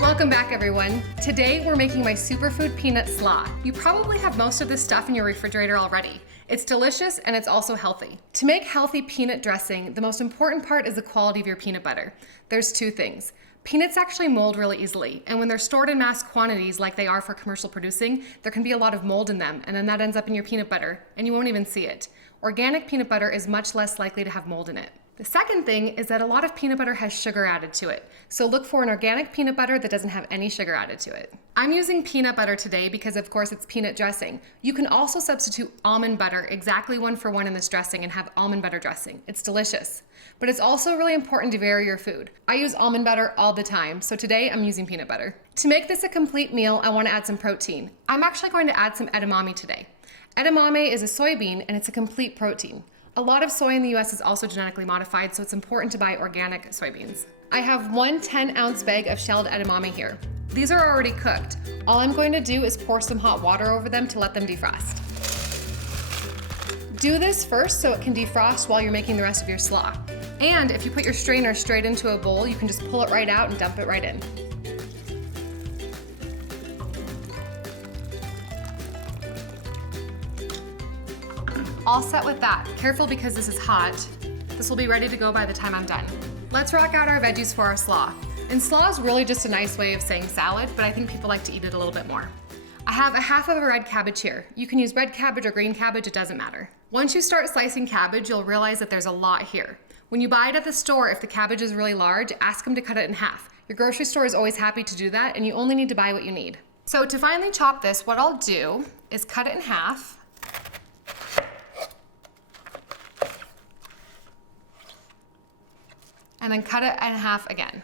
Welcome back, everyone. Today we're making my Superfood Peanut Slaw. You probably have most of this stuff in your refrigerator already. It's delicious and it's also healthy. To make healthy peanut dressing, the most important part is the quality of your peanut butter. There's two things. Peanuts actually mold really easily, and when they're stored in mass quantities like they are for commercial producing, there can be a lot of mold in them, and then that ends up in your peanut butter, and you won't even see it. Organic peanut butter is much less likely to have mold in it. The second thing is that a lot of peanut butter has sugar added to it, so look for an organic peanut butter that doesn't have any sugar added to it. I'm using peanut butter today because of course it's peanut dressing. You can also substitute almond butter exactly 1-for-1 in this dressing and have almond butter dressing. It's delicious. But it's also really important to vary your food. I use almond butter all the time, so today I'm using peanut butter. To make this a complete meal, I want to add some protein. I'm actually going to add some edamame today. Edamame is a soybean and it's a complete protein. A lot of soy in the US is also genetically modified, so it's important to buy organic soybeans. I have one 10-ounce bag of shelled edamame here. These are already cooked. All I'm going to do is pour some hot water over them to let them defrost. Do this first so it can defrost while you're making the rest of your slaw. And if you put your strainer straight into a bowl, you can just pull it right out and dump it right in. All set with that. Careful because this is hot. This will be ready to go by the time I'm done. Let's rock out our veggies for our slaw. And slaw is really just a nice way of saying salad, but I think people like to eat it a little bit more. I have a half of a red cabbage here. You can use red cabbage or green cabbage, it doesn't matter. Once you start slicing cabbage, you'll realize that there's a lot here. When you buy it at the store, if the cabbage is really large, ask them to cut it in half. Your grocery store is always happy to do that, and you only need to buy what you need. So to finally chop this, what I'll do is cut it in half. And then cut it in half again.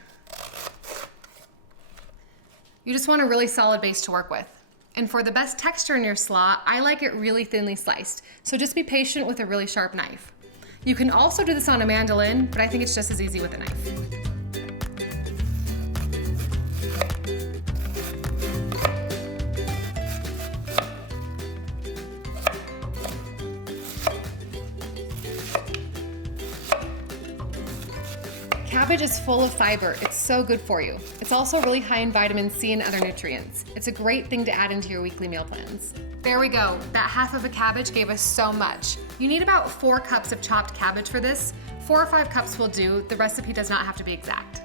You just want a really solid base to work with. And for the best texture in your slaw, I like it really thinly sliced. So just be patient with a really sharp knife. You can also do this on a mandolin, but I think it's just as easy with a knife. Cabbage is full of fiber. It's so good for you. It's also really high in vitamin C and other nutrients. It's a great thing to add into your weekly meal plans. There we go. That half of a cabbage gave us so much. You need about 4 cups of chopped cabbage for this. 4 or 5 cups will do. The recipe does not have to be exact.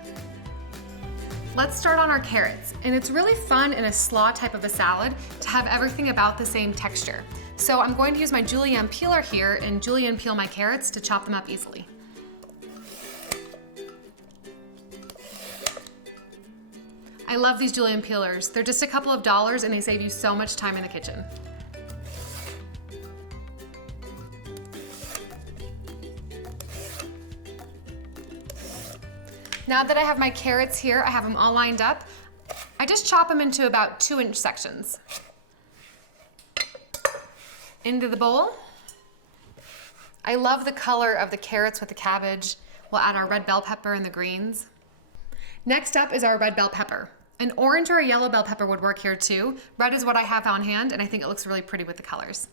Let's start on our carrots. And it's really fun in a slaw type of a salad to have everything about the same texture. So I'm going to use my julienne peeler here and julienne peel my carrots to chop them up easily. I love these julienne peelers. They're just a couple of dollars and they save you so much time in the kitchen. Now that I have my carrots here, I have them all lined up. I just chop them into about 2-inch sections. Into the bowl. I love the color of the carrots with the cabbage. We'll add our red bell pepper and the greens. Next up is our red bell pepper. An orange or a yellow bell pepper would work here too. Red is what I have on hand and I think it looks really pretty with the colors.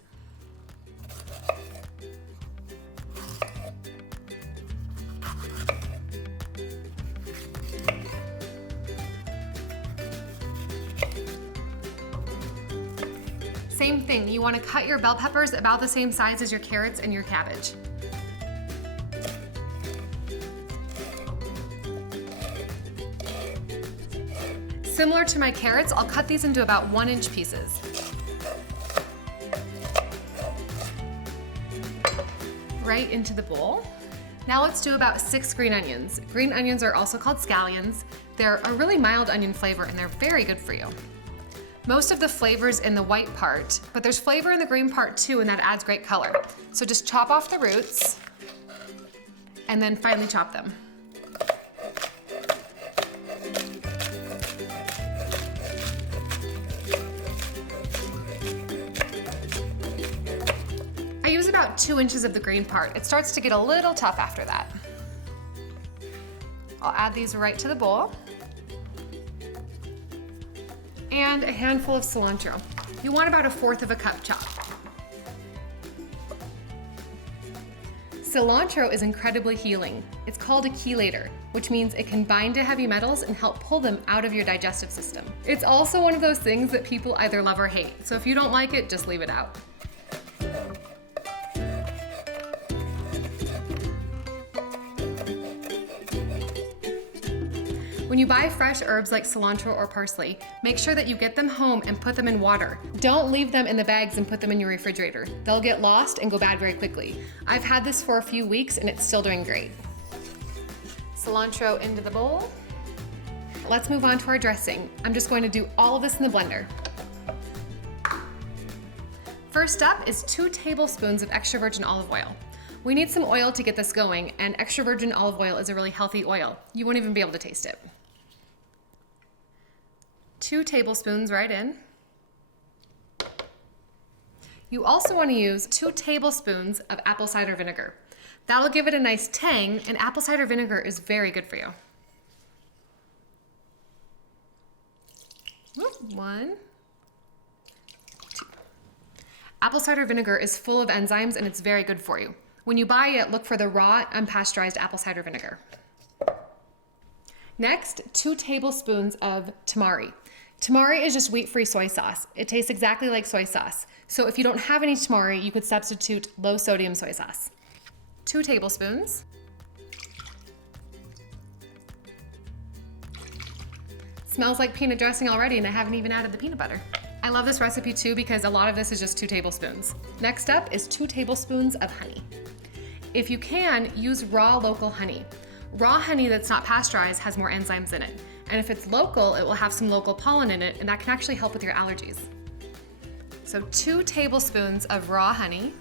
Same thing, you want to cut your bell peppers about the same size as your carrots and your cabbage. Similar to my carrots, I'll cut these into about 1-inch pieces. Right into the bowl. Now let's do about 6 green onions. Green onions are also called scallions. They're a really mild onion flavor and they're very good for you. Most of the flavor's in the white part, but there's flavor in the green part too, and that adds great color. So just chop off the roots and then finely chop them. I use about 2 inches of the green part. It starts to get a little tough after that. I'll add these right to the bowl. And a handful of cilantro. You want about 1/4 cup chopped. Cilantro is incredibly healing. It's called a chelator, which means it can bind to heavy metals and help pull them out of your digestive system. It's also one of those things that people either love or hate, so if you don't like it, just leave it out. When you buy fresh herbs like cilantro or parsley, make sure that you get them home and put them in water. Don't leave them in the bags and put them in your refrigerator. They'll get lost and go bad very quickly. I've had this for a few weeks and it's still doing great. Cilantro into the bowl. Let's move on to our dressing. I'm just going to do all of this in the blender. First up is 2 tablespoons of extra virgin olive oil. We need some oil to get this going, and extra virgin olive oil is a really healthy oil. You won't even be able to taste it. 2 tablespoons right in. You also want to use 2 tablespoons of apple cider vinegar. That'll give it a nice tang, and apple cider vinegar is very good for you. 1, 2. Apple cider vinegar is full of enzymes and it's very good for you. When you buy it, look for the raw, unpasteurized apple cider vinegar. Next, 2 tablespoons of tamari. Tamari is just wheat-free soy sauce. It tastes exactly like soy sauce. So if you don't have any tamari, you could substitute low-sodium soy sauce. 2 tablespoons. Smells like peanut dressing already, and I haven't even added the peanut butter. I love this recipe too because a lot of this is just 2 tablespoons. Next up is 2 tablespoons of honey. If you can, use raw local honey. Raw honey that's not pasteurized has more enzymes in it. And if it's local, it will have some local pollen in it, and that can actually help with your allergies. So 2 tablespoons of raw honey.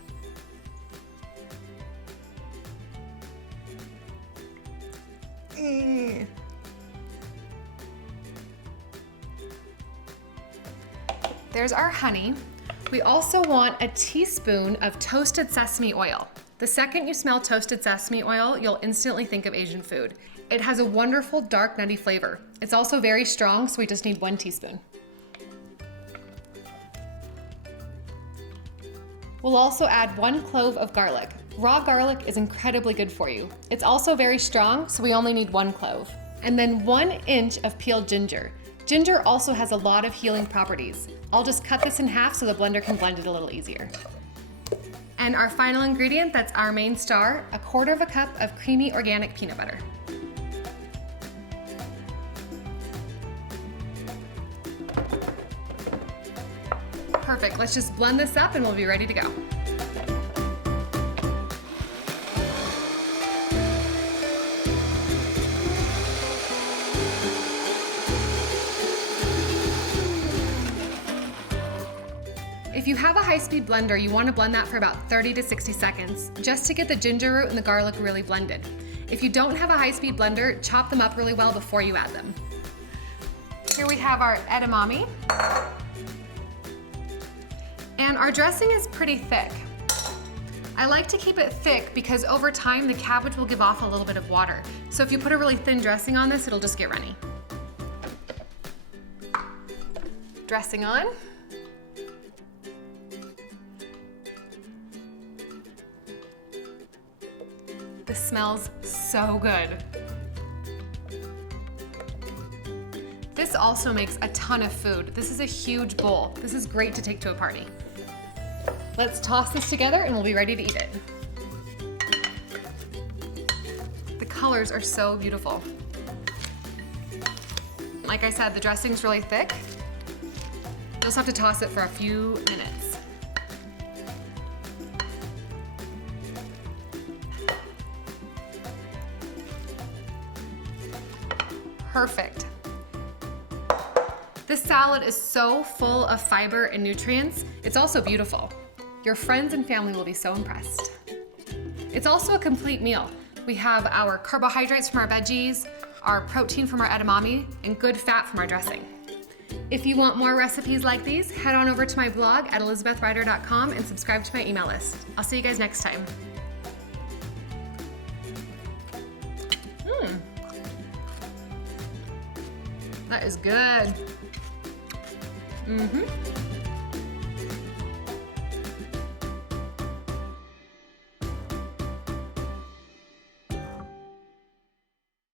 There's our honey. We also want a teaspoon of toasted sesame oil. The second you smell toasted sesame oil, you'll instantly think of Asian food. It has a wonderful dark nutty flavor. It's also very strong, so we just need 1 teaspoon. We'll also add 1 clove of garlic. Raw garlic is incredibly good for you. It's also very strong, so we only need 1 clove. And then 1 inch of peeled ginger. Ginger also has a lot of healing properties. I'll just cut this in half so the blender can blend it a little easier. And our final ingredient, that's our main star, 1/4 cup of creamy organic peanut butter. Perfect, let's just blend this up and we'll be ready to go. If you have a high-speed blender, you want to blend that for about 30 to 60 seconds, just to get the ginger root and the garlic really blended. If you don't have a high-speed blender, chop them up really well before you add them. Here we have our edamame. And our dressing is pretty thick. I like to keep it thick because over time the cabbage will give off a little bit of water. So if you put a really thin dressing on this, it'll just get runny. Dressing on. This smells so good. This also makes a ton of food. This is a huge bowl. This is great to take to a party. Let's toss this together and we'll be ready to eat it. The colors are so beautiful. Like I said, the dressing's really thick. You'll just have to toss it for a few minutes. Perfect. This salad is so full of fiber and nutrients. It's also beautiful. Your friends and family will be so impressed. It's also a complete meal. We have our carbohydrates from our veggies, our protein from our edamame, and good fat from our dressing. If you want more recipes like these, head on over to my blog at elizabethrider.com and subscribe to my email list. I'll see you guys next time. That is good. Mm-hmm.